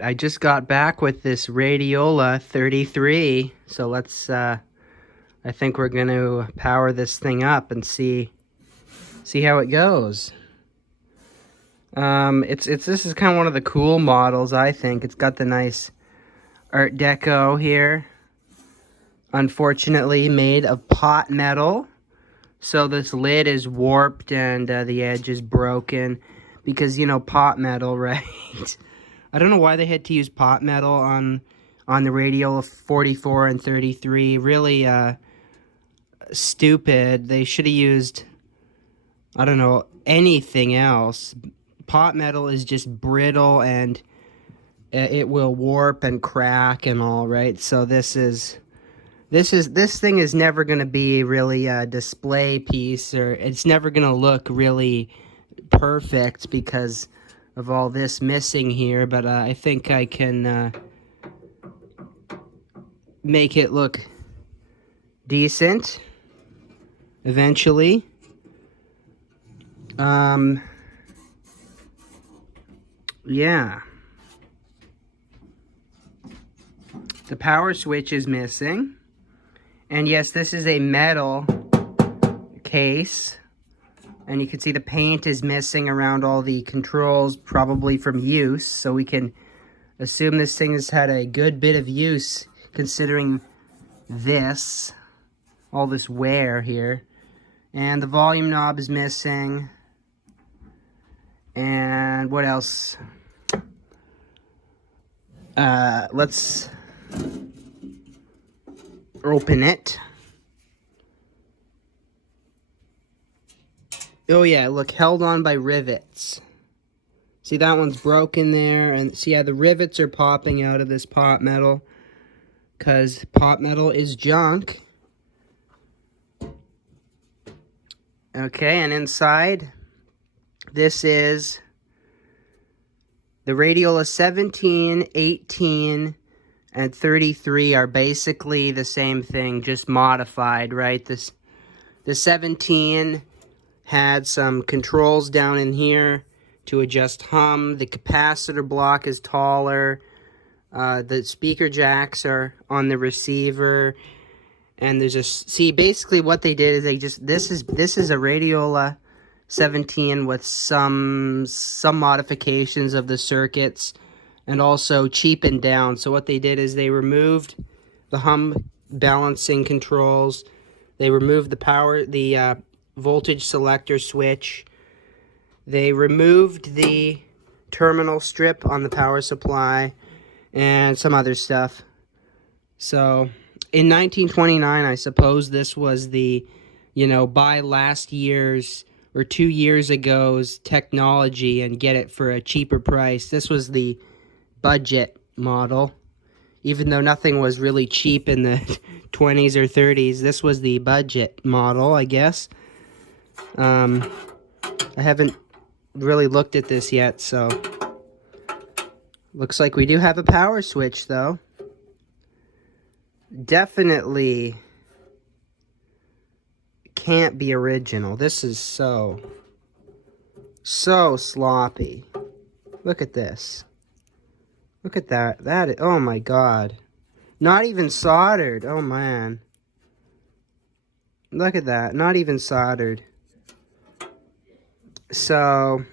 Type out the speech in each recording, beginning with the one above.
Alright, I just got back with this Radiola 33, so let's, I think we're going to power this thing up and see how it goes. This is kind of one of the cool models, I think. It's got the nice Art Deco here. Unfortunately made of pot metal, so this lid is warped and the edge is broken because, you know, pot metal, right? I don't know why they had to use pot metal on the Radiola 44 and 33. Really stupid. They should have used, I don't know, anything else. Pot metal is just brittle and it will warp and crack and all, right? So this thing is never going to be really a display piece, or it's never going to look really perfect because of all this missing here, but I think I can make it look decent eventually. Yeah. The power switch is missing. And yes, this is a metal case. And you can see the paint is missing around all the controls, probably from use. So we can assume this thing has had a good bit of use, considering this, all this wear here. And the volume knob is missing. And what else? Let's open it. Oh yeah, look, held on by rivets. See, that one's broken there, and see, yeah, the rivets are popping out of this pot metal, because pot metal is junk. Okay, and inside, this is the Radiola 17, 18, and 33 are basically the same thing, just modified, right? The 17 had some controls down in here to adjust hum. The capacitor block is taller. The speaker jacks are on the receiver. And there's see, basically what they did is this is a Radiola 17 with some modifications of the circuits and also cheapened down. So what they did is they removed the hum balancing controls. They removed the voltage selector switch. They removed the terminal strip on the power supply and some other stuff. So in 1929, I suppose this was the, you know, buy last year's or 2 years ago's technology and get it for a cheaper price. This was the budget model. Even though nothing was really cheap in the 20s or 30s, this was the budget model, I guess. I haven't really looked at this yet, so looks like we do have a power switch, though. Definitely can't be original. This is so sloppy. Look at this. Look at that. Oh my god. Not even soldered. Oh man. Look at that. Not even soldered. So,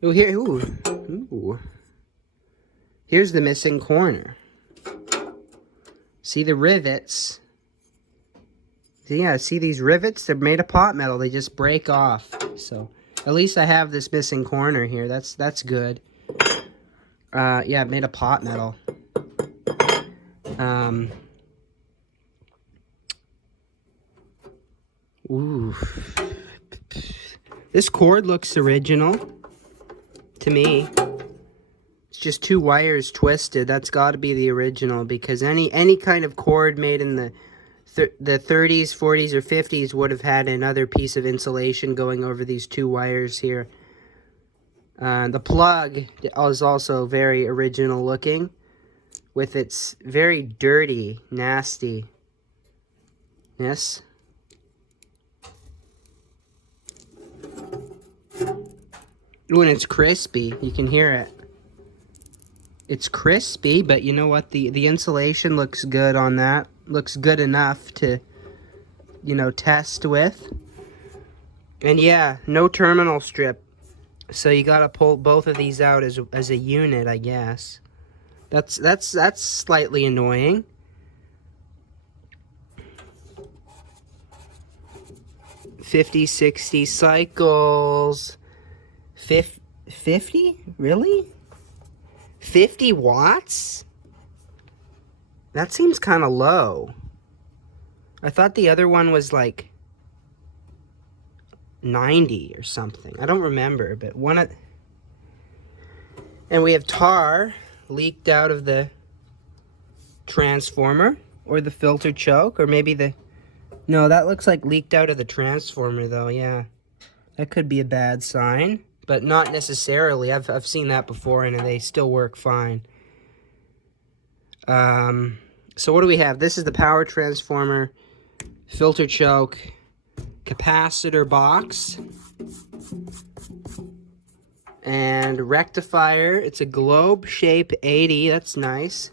here's the missing corner. See the rivets? Yeah, see these rivets? They're made of pot metal. They just break off. So, at least I have this missing corner here. That's good. Yeah, made of pot metal. Ooh. This cord looks original to me. It's just 2 wires twisted. That's got to be the original, because any kind of cord made in the 30s, 40s, or 50s would have had another piece of insulation going over these 2 wires here. The plug is also very original looking, with its very dirty nastiness. When it's crispy, you can hear it. It's crispy, but you know what? The insulation looks good on that. Looks good enough to, you know, test with. And yeah, no terminal strip. So you gotta pull both of these out as a unit, I guess. That's slightly annoying. $50-60 cycles. 50? Really? 50 watts? That seems kind of low. I thought the other one was like 90 or something. I don't remember, but and we have tar leaked out of the transformer or the filter choke, or maybe no, that looks like leaked out of the transformer though. Yeah, that could be a bad sign, but not necessarily. I've seen that before and they still work fine. So what do we have? This is the power transformer, filter choke, capacitor box, and rectifier. It's a globe shape 80. That's nice.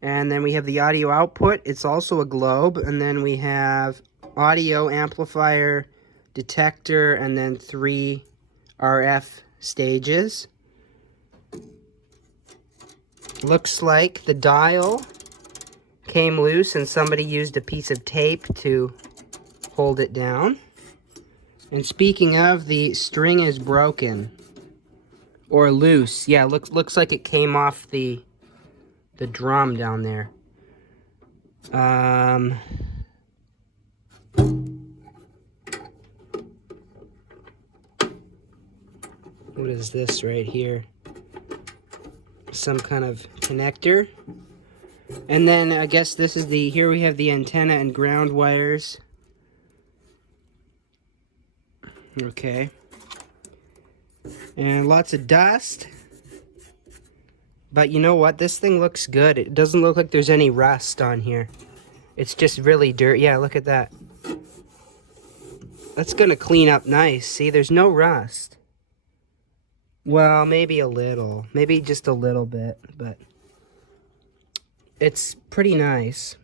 And then we have the audio output. It's also a globe. And then we have audio amplifier, detector, and then 3 RF stages. Looks like the dial came loose and somebody used a piece of tape to hold it down. And speaking of, the string is broken or loose. Yeah, looks like it came off the drum down there. What is this right here? Some kind of connector. And then I guess this is here we have the antenna and ground wires. Okay. And lots of dust. But you know what? This thing looks good. It doesn't look like there's any rust on here. It's just really dirt. Yeah, look at that. That's gonna clean up nice. See, there's no rust. Well, maybe a little. Maybe just a little bit, but it's pretty nice.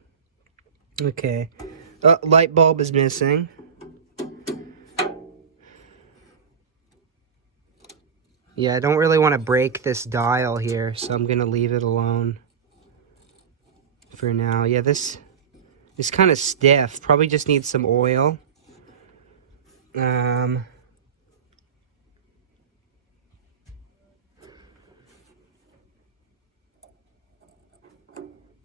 Okay. Light bulb is missing. Yeah, I don't really want to break this dial here, so I'm going to leave it alone for now. Yeah, this is kind of stiff. Probably just needs some oil.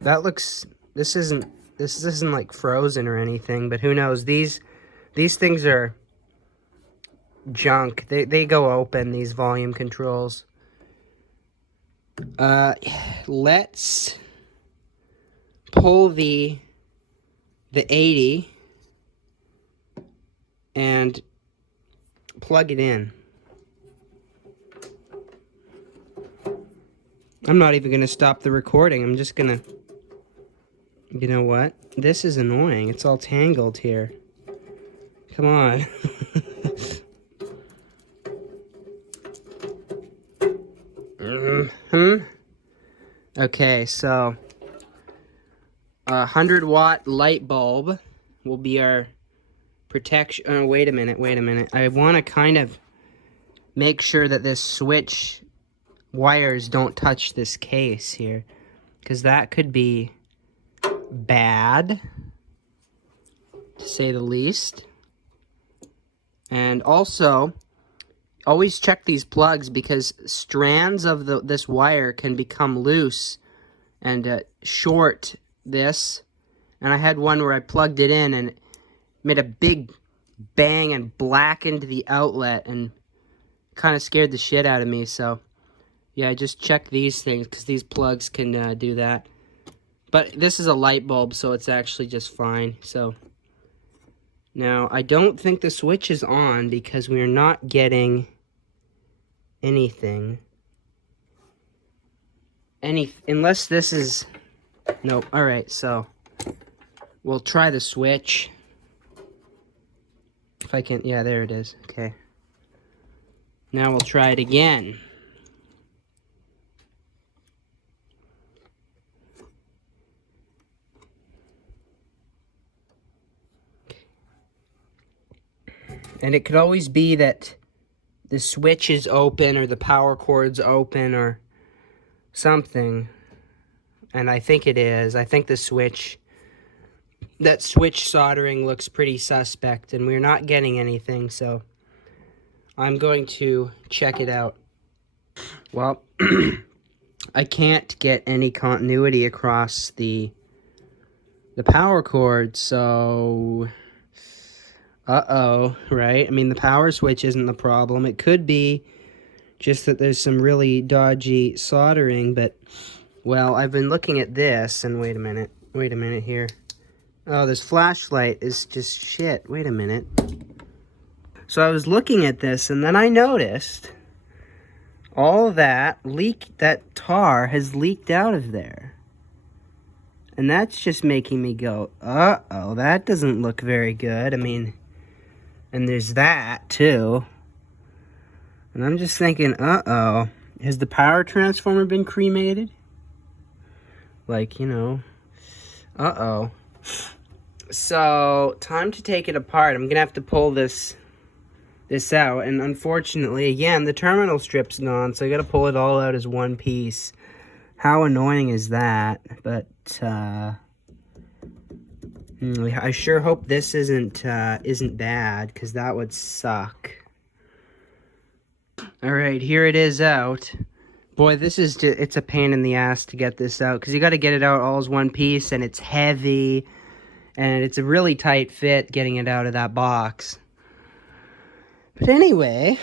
That looks, this isn't like frozen or anything, but who knows? These things are junk. They go open, these volume controls. Let's pull the 80 and plug it in. I'm not even gonna stop the recording. I'm just gonna, you know what? This is annoying. It's all tangled here. Come on. Okay, so 100-watt light bulb will be our protection. Oh, wait a minute. I want to kind of make sure that this switch wires don't touch this case here, because that could be bad, to say the least. And also, always check these plugs, because strands of this wire can become loose and short this. And I had one where I plugged it in and it made a big bang and blackened the outlet and kind of scared the shit out of me. So yeah, just check these things, because these plugs can do that. But this is a light bulb, so it's actually just fine. So now I don't think the switch is on, because we are not getting anything. Unless this is... Nope. Alright, so we'll try the switch. If I can... Yeah, there it is. Okay. Now we'll try it again. And it could always be that the switch is open or the power cord's open or something. And I think it is. I think that switch soldering looks pretty suspect, and we're not getting anything, so I'm going to check it out. Well, I can't get any continuity across the power cord, so right? I mean, the power switch isn't the problem. It could be just that there's some really dodgy soldering, but, well, I've been looking at this, and wait a minute here. Oh, this flashlight is just shit. Wait a minute. So I was looking at this, and then I noticed all that tar has leaked out of there. And that's just making me go, uh-oh, that doesn't look very good. I mean, and there's that, too. And I'm just thinking, uh-oh, has the power transformer been cremated? Like, you know, uh-oh. So, time to take it apart. I'm going to have to pull this out. And unfortunately, again, the terminal strip's gone, so I got to pull it all out as one piece. How annoying is that? But, I sure hope this isn't bad, because that would suck. Alright, here it is out. Boy, it's a pain in the ass to get this out, because you got to get it out all as one piece, and it's heavy, and it's a really tight fit getting it out of that box. But anyway,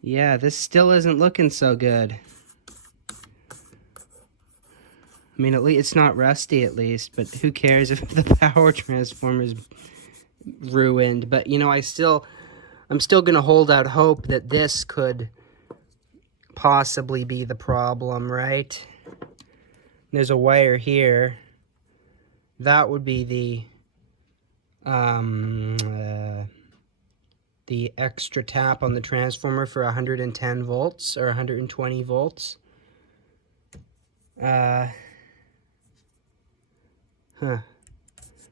yeah, this still isn't looking so good. I mean, at least it's not rusty, at least, but who cares if the power transformer's ruined? But, you know, I'm still going to hold out hope that this could possibly be the problem, right? There's a wire here. That would be the extra tap on the transformer for 110 volts or 120 volts. They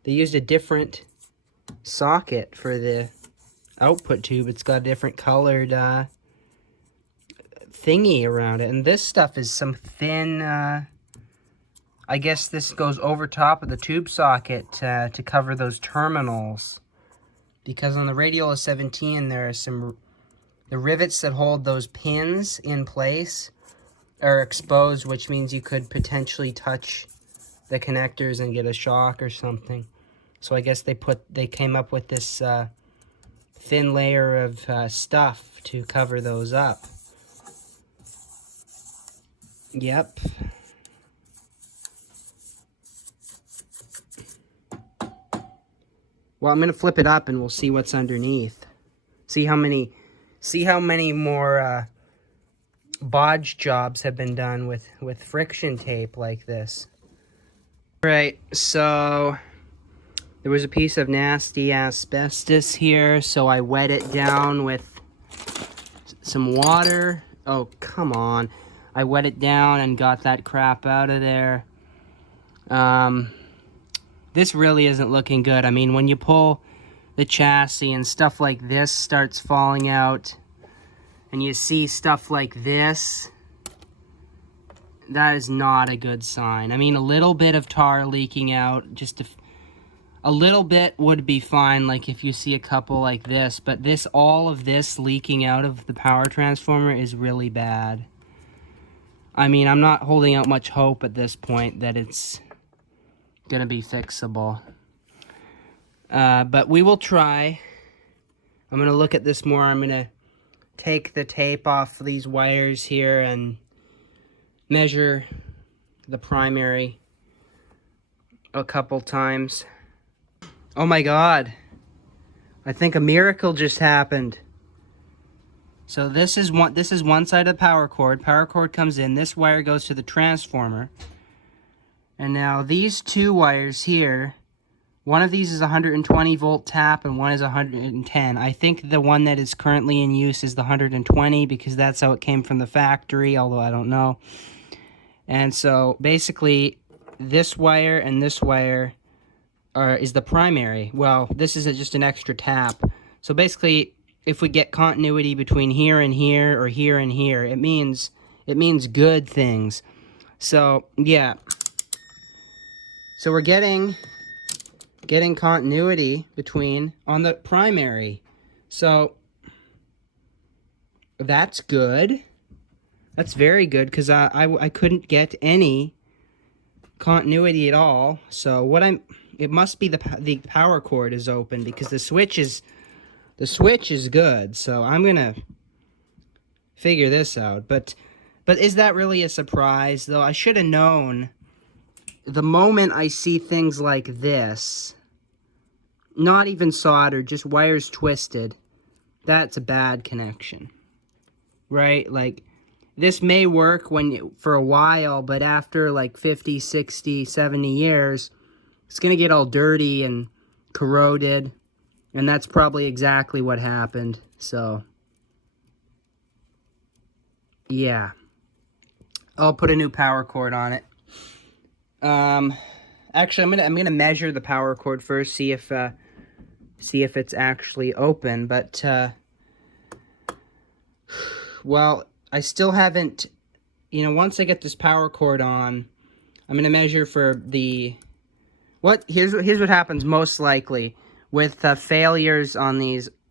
used a different socket for the output tube. It's got a different colored thingy around it. And this stuff is some thin, I guess this goes over top of the tube socket to cover those terminals. Because on the Radiola 17, there are the rivets that hold those pins in place are exposed, which means you could potentially touch the connectors and get a shock or something. So I guess they came up with this thin layer of stuff to cover those up. Yep. Well, I'm gonna flip it up and we'll see what's underneath. See how many more bodge jobs have been done with friction tape like this. Right, so there was a piece of nasty asbestos here, so I wet it down with some water. Oh, come on. I wet it down and got that crap out of there. This really isn't looking good. I mean, when you pull the chassis and stuff like this starts falling out, and you see stuff like this, that is not a good sign. I mean, a little bit of tar leaking out, just a little bit would be fine, like if you see a couple like this, but all of this leaking out of the power transformer is really bad. I mean, I'm not holding out much hope at this point that it's gonna be fixable. But we will try. I'm gonna look at this more. I'm gonna take the tape off these wires here and measure the primary a couple times. Oh my God. I think a miracle just happened. So this is one side of the power cord. Power cord comes in. This wire goes to the transformer. And now these two wires here, one of these is 120 volt tap and one is 110. I think the one that is currently in use is the 120 because that's how it came from the factory, although I don't know. And so basically this wire and this wire is the primary. Well, this is just an extra tap. So basically, if we get continuity between here and here, or here and here, it means good things. So yeah. So we're getting continuity between on the primary. So that's good. That's very good, because I couldn't get any continuity at all. So it must be the power cord is open, because the switch is good. So I'm gonna figure this out. But is that really a surprise, though? I should have known. The moment I see things like this, not even soldered, just wires twisted, that's a bad connection, right? Like, this may work for a while, but after like 50, 60, 70 years, it's going to get all dirty and corroded, and that's probably exactly what happened. So, yeah. I'll put a new power cord on it. Actually, I'm gonna measure the power cord first, see if it's actually open. But well, I still haven't. Once I get this power cord on, I'm gonna measure for the. Here's what happens most likely with failures on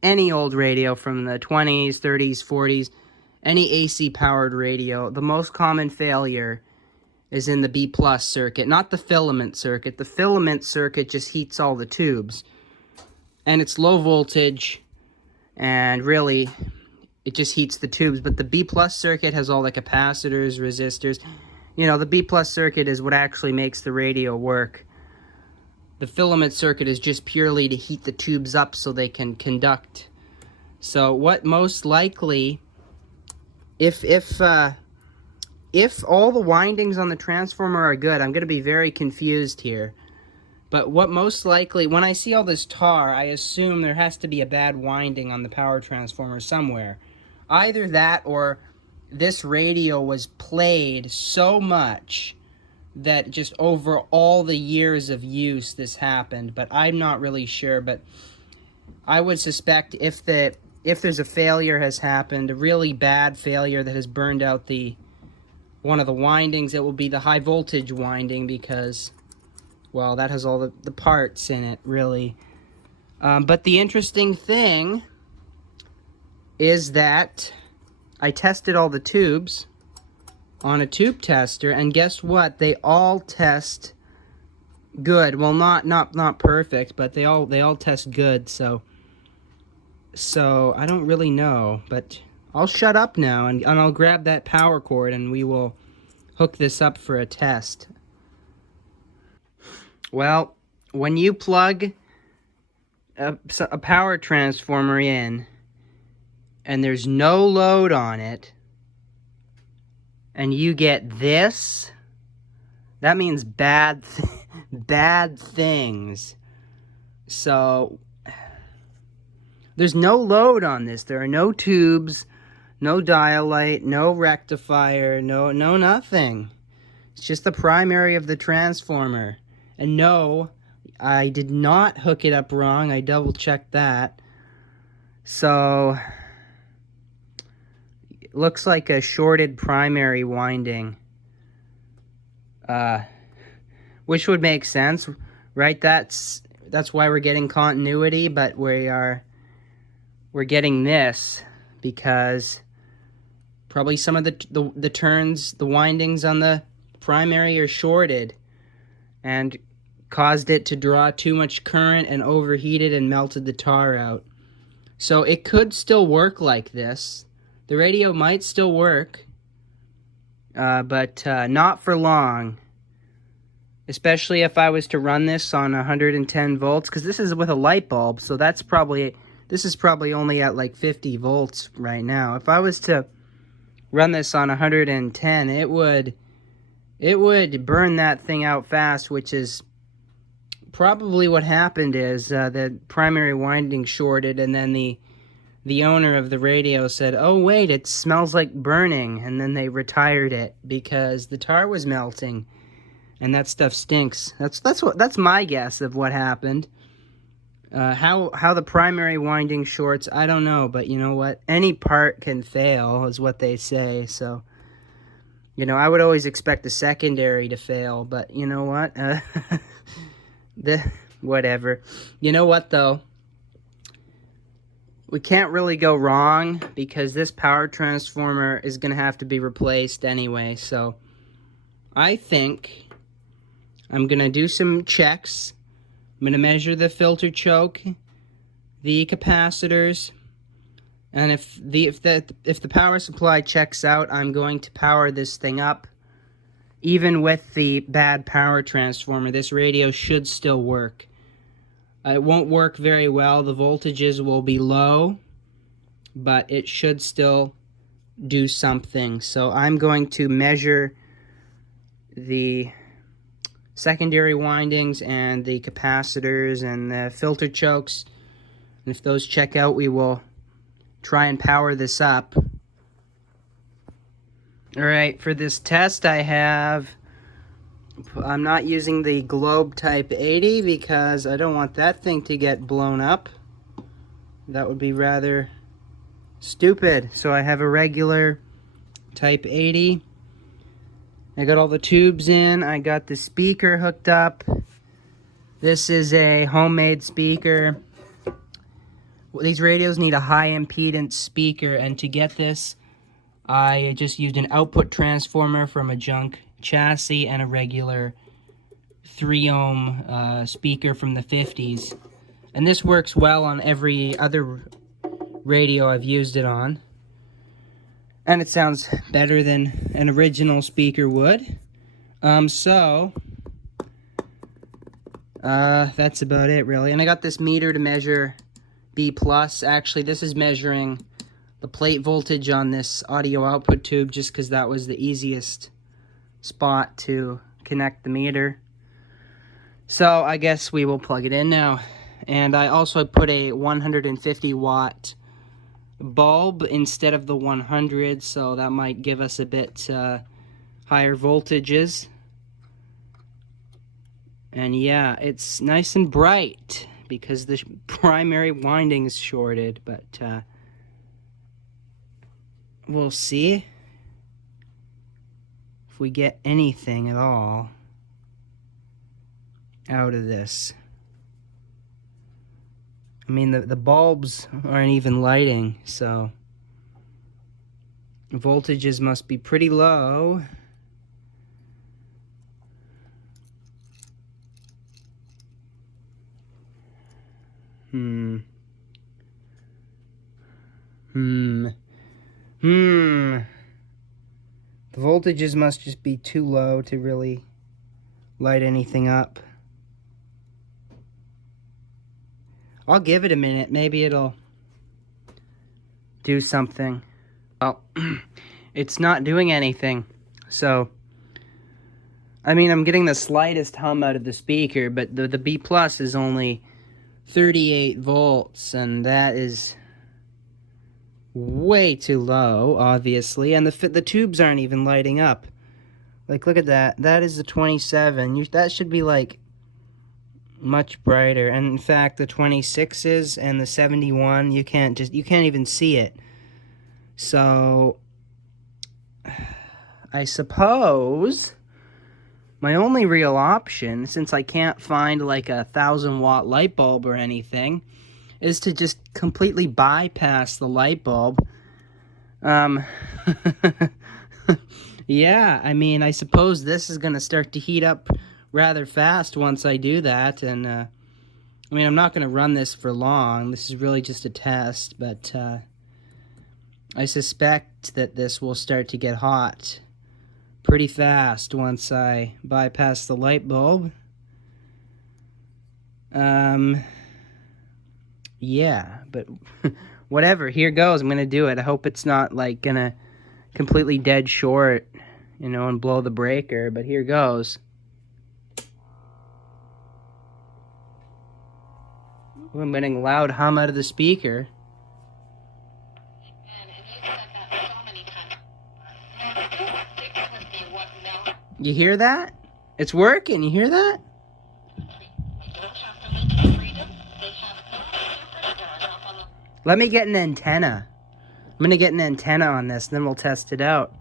any old radio from the 20s, 30s, 40s, any AC powered radio. The most common failure is in the B+ circuit, not the filament circuit. The filament circuit just heats all the tubes, and it's low voltage, and really, it just heats the tubes. But the B+ circuit has all the capacitors, resistors. The B+ circuit is what actually makes the radio work. The filament circuit is just purely to heat the tubes up so they can conduct. So what most likely, if all the windings on the transformer are good, I'm going to be very confused here. But what most likely, when I see all this tar, I assume there has to be a bad winding on the power transformer somewhere. Either that, or this radio was played so much that just over all the years of use this happened. But I'm not really sure. But I would suspect if there's a failure has happened, a really bad failure that has burned out one of the windings, it will be the high voltage winding, because, well, that has all the parts in it, really. But the interesting thing is that I tested all the tubes on a tube tester, and guess what? They all test good. Well, not perfect, but they all test good. So I don't really know, but I'll shut up now, and I'll grab that power cord, and we will hook this up for a test. Well, when you plug a power transformer in, and there's no load on it, and you get this, that means bad things. So, there's no load on this. There are no tubes, no dial-light, no rectifier, no nothing. It's just the primary of the transformer. And no, I did not hook it up wrong. I double-checked that. So, it looks like a shorted primary winding. Which would make sense, right? That's why we're getting continuity, but we're getting this because probably some of the turns, the windings on the primary are shorted and caused it to draw too much current and overheated and melted the tar out. So it could still work like this. The radio might still work, but not for long. Especially if I was to run this on 110 volts, because this is with a light bulb, so this is probably only at like 50 volts right now. If I was to run this on 110, it would burn that thing out fast, which is probably what happened. Is the primary winding shorted, and then the owner of the radio said, "Oh wait, it smells like burning," and then they retired it because the tar was melting. and that stuff stinks. That's my guess of what happened. How the primary winding shorts, I don't know, but you know what? Any part can fail, is what they say. So, you know, I would always expect the secondary to fail, but you know what? Whatever. You know what, though? We can't really go wrong because this power transformer is going to have to be replaced anyway. So, I think I'm going to do some checks. I'm going to measure the filter choke, the capacitors, and if the power supply checks out, I'm going to power this thing up. Even with the bad power transformer, this radio should still work. It won't work very well. The voltages will be low, but it should still do something. So I'm going to measure the secondary windings and the capacitors and the filter chokes, and if those check out, we will try and power this up. Alright, for this test I'm not using the Globe Type 80 because I don't want that thing to get blown up. That would be rather stupid. So I have a regular Type 80. I got all the tubes in. I got the speaker hooked up. This is a homemade speaker. These radios need a high impedance speaker, and to get this, I just used an output transformer from a junk chassis and a regular 3 ohm speaker from the 50s. And this works well on every other radio I've used it on. And it sounds better than an original speaker would. That's about it, really. And I got this meter to measure B+. Actually, this is measuring the plate voltage on this audio output tube just because that was the easiest spot to connect the meter. So I guess we will plug it in now. And I also put a 150 watt bulb instead of the 100, so that might give us a bit higher voltages. And yeah, it's nice and bright because the primary winding is shorted, but we'll see if we get anything at all out of this. I mean, the bulbs aren't even lighting, so voltages must be pretty low. The voltages must just be too low to really light anything up. I'll give it a minute. Maybe it'll do something. Well, it's not doing anything. So, I mean, I'm getting the slightest hum out of the speaker, but the B+ is only 38 volts, and that is way too low, obviously. And the tubes aren't even lighting up. Like, look at that. That is the 27. That should be, like, much brighter. And in fact, the 26s and the 71, you can't even see it. So I suppose my only real option, since I can't find like a 1,000-watt light bulb or anything, is to just completely bypass the light bulb. Yeah, I mean, I suppose this is going to start to heat up rather fast once I do that, and I mean, I'm not going to run this for long. This is really just a test, but I suspect that this will start to get hot pretty fast once I bypass the light bulb. Yeah, but whatever, here goes. I'm going to do it. I hope it's not like going to completely dead short, you know, and blow the breaker, but here goes. I'm getting a loud hum out of the speaker. You hear that? It's working, you hear that? Let me get an antenna. I'm gonna get an antenna on this, then we'll test it out.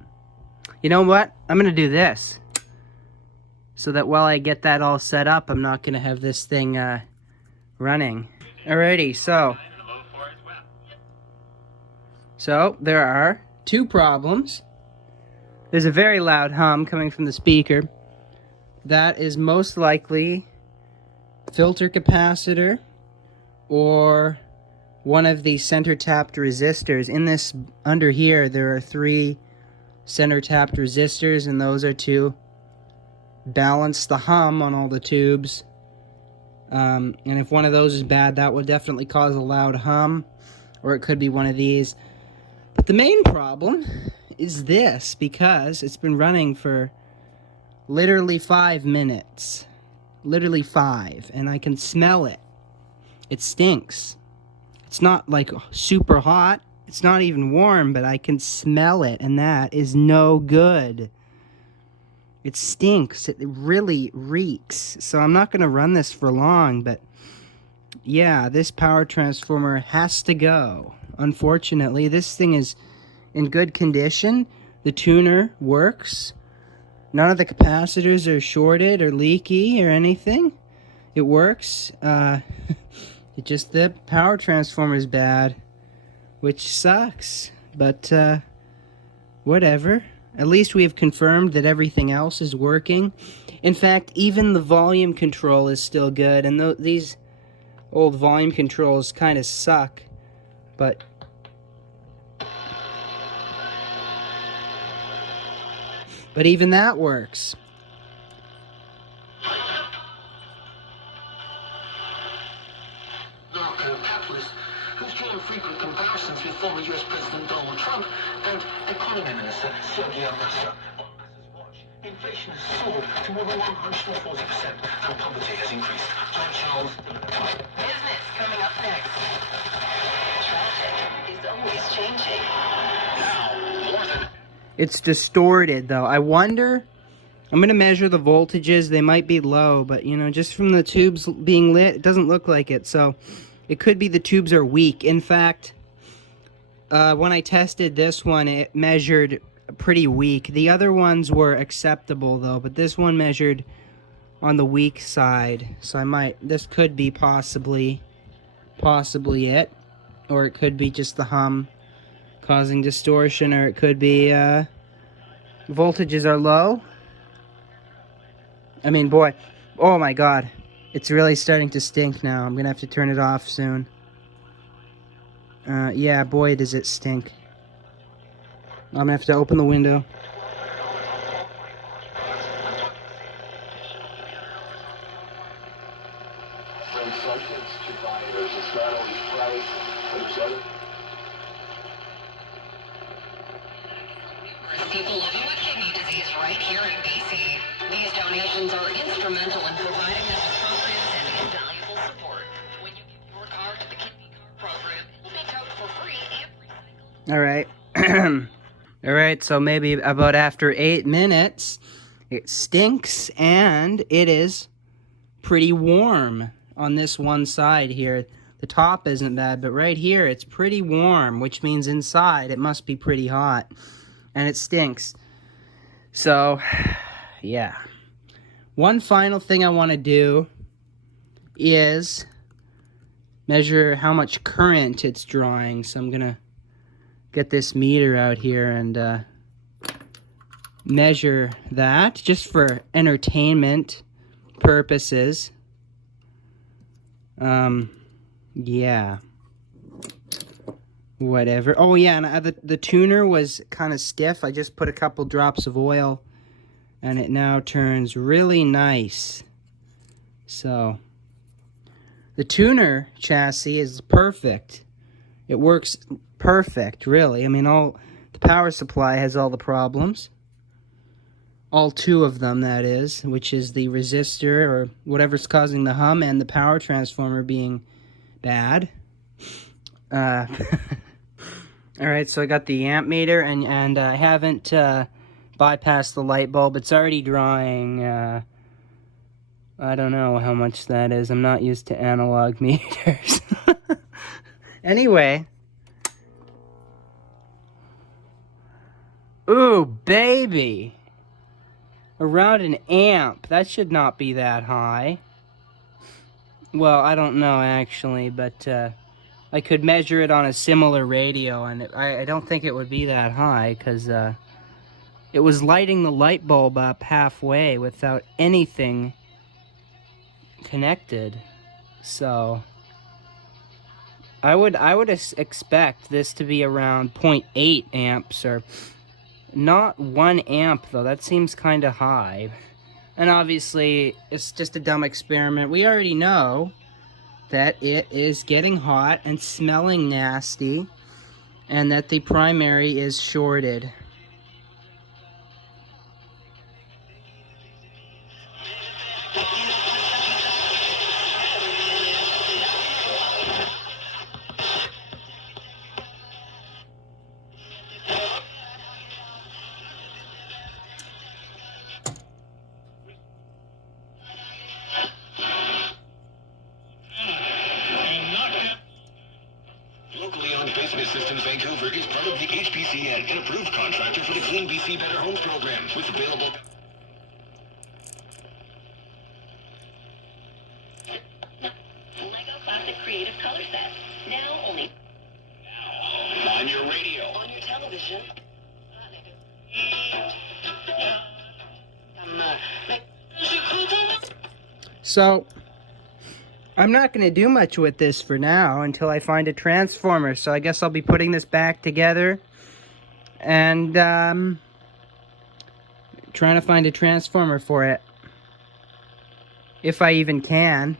You know what? I'm gonna do this. So that while I get that all set up, I'm not gonna have this thing running. Alrighty, so there are two problems. There's a very loud hum coming from the speaker. That is most likely filter capacitor or one of the center tapped resistors. In this, under here, there are 3 center tapped resistors, and those are to balance the hum on all the tubes. And if one of those is bad, that would definitely cause a loud hum, or it could be one of these. But the main problem is this, because it's been running for literally 5 minutes. Literally 5, and I can smell it. It stinks. It's not like super hot. It's not even warm, but I can smell it, and that is no good. It stinks. It really reeks. So I'm not going to run this for long, but yeah, this power transformer has to go. Unfortunately, this thing is in good condition. The tuner works. None of the capacitors are shorted or leaky or anything. It works. It just, the power transformer is bad, which sucks. But whatever. At least we have confirmed that everything else is working. In fact, even the volume control is still good. And these old volume controls kind of suck. But even that works. Capitalist who's drawn frequent comparisons with former US President Donald Trump and Economy Minister Sergio Massa. On Massa's watch, inflation has soared to more than 140% and poverty has increased. John Charles. Business coming up next. Traffic is always changing. Now, more than... It's distorted, though. I wonder... I'm going to measure the voltages. They might be low, but, you know, just from the tubes being lit, it doesn't look like it. So, it could be the tubes are weak. In fact, when I tested this one, it measured pretty weak. The other ones were acceptable, though, but this one measured on the weak side. So, this could be possibly it. Or it could be just the hum causing distortion, or it could be voltages are low. I mean, boy, oh my god, it's really starting to stink now. I'm gonna have to turn it off soon. Yeah, boy, does it stink. I'm gonna have to open the window. People living with kidney disease right here in BC. These donations are instrumental in providing them with programs and invaluable support. When you give your card to the Kidney Card program, we'll make out for free every Alright. cycle. Alright, so maybe about after 8 minutes, it stinks, and it is pretty warm on this one side here. The top isn't bad, but right here it's pretty warm, which means inside it must be pretty hot. And it stinks. So, yeah. One final thing I want to do is measure how much current it's drawing. So I'm going to get this meter out here and measure that just for entertainment purposes. Yeah. Whatever. Oh, yeah, and the tuner was kind of stiff. I just put a couple drops of oil, and it now turns really nice. So, the tuner chassis is perfect. It works perfect, really. I mean, the power supply has all the problems. All 2 of them, that is, which is the resistor, or whatever's causing the hum, and the power transformer being bad. Alright, so I got the amp meter, and I haven't bypassed the light bulb. It's already drawing I don't know how much that is. I'm not used to analog meters. Anyway. Ooh, baby. Around an amp. That should not be that high. Well, I don't know actually, but I could measure it on a similar radio, and I don't think it would be that high, because it was lighting the light bulb up halfway without anything connected. So I would expect this to be around 0.8 amps, or not 1 amp though. That seems kind of high. And obviously it's just a dumb experiment. We already know that it is getting hot and smelling nasty, and that the primary is shorted. Locally owned Basement Systems Vancouver is part of the HPCN, an approved contractor for the Clean BC Better Homes program, with available Lego Classic Creative Color Set. Now only on your radio. on your television. So I'm not going to do much with this for now until I find a transformer. So I guess I'll be putting this back together and trying to find a transformer for it, if I even can.